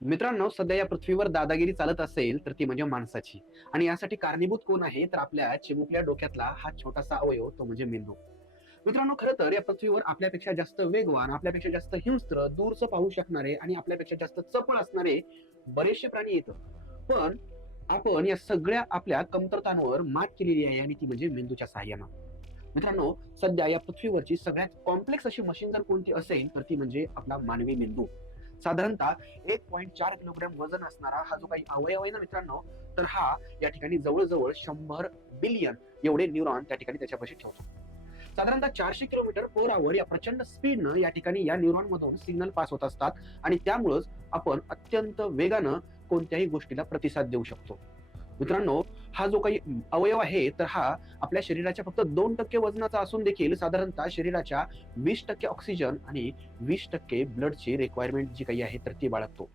मित्रांनो, सध्या या पृथ्वीवर दादागिरी चालत असेल तर ती म्हणजे माणसाची. आणि यासाठी कारणीभूत कोण आहे? तर आपल्या चिमुकल्या डोक्यातला हा छोटासा अवयव, तो म्हणजे मेंदू. मित्रांनो, खरं तर या पृथ्वीवर आपल्यापेक्षा जास्त वेगवान, आपल्यापेक्षा जास्त हिंस्त्र, दूरचं पाहू शकणारे आणि आपल्यापेक्षा जास्त चपळ असणारे बरेचसे प्राणी येतं. पण आपण या सगळ्या आपल्या कमतरतांवर मात केलेली आहे, आणि ती म्हणजे मेंदूच्या सहाय्यानं. मित्रांनो, सध्या या पृथ्वीवरची सगळ्यात कॉम्प्लेक्स अशी मशीन जर कोणती असेल तर ती म्हणजे आपला मानवी मेंदू. साधारणतः 1.4 किलोग्रॅम वजन असणारा हा जो काही अवयव आहे ना मित्रांनो, तर हा या ठिकाणी जवळ-जवळ 100 बिलियन एवढे न्यूरॉन त्या ठिकाणी त्याच्यापाशी ठेवतो. साधारणतः 400 किलोमीटर पर आवर या प्रचंड स्पीडनं या ठिकाणी या न्यूरॉनमधून सिग्नल पास होत असतात, आणि त्यामुळेच आपण अत्यंत वेगानं कोणत्याही गोष्टीला प्रतिसाद देऊ शकतो. मित्रांनो, हा जो काही अवयव आहे, तर हा आपल्या शरीराच्या फक्त 2% वजनाचा असून देखील साधारणतः शरीराच्या 20% ऑक्सिजन आणि 20% ब्लडची रिक्वायरमेंट जी काही आहे तर ती बाळगतो.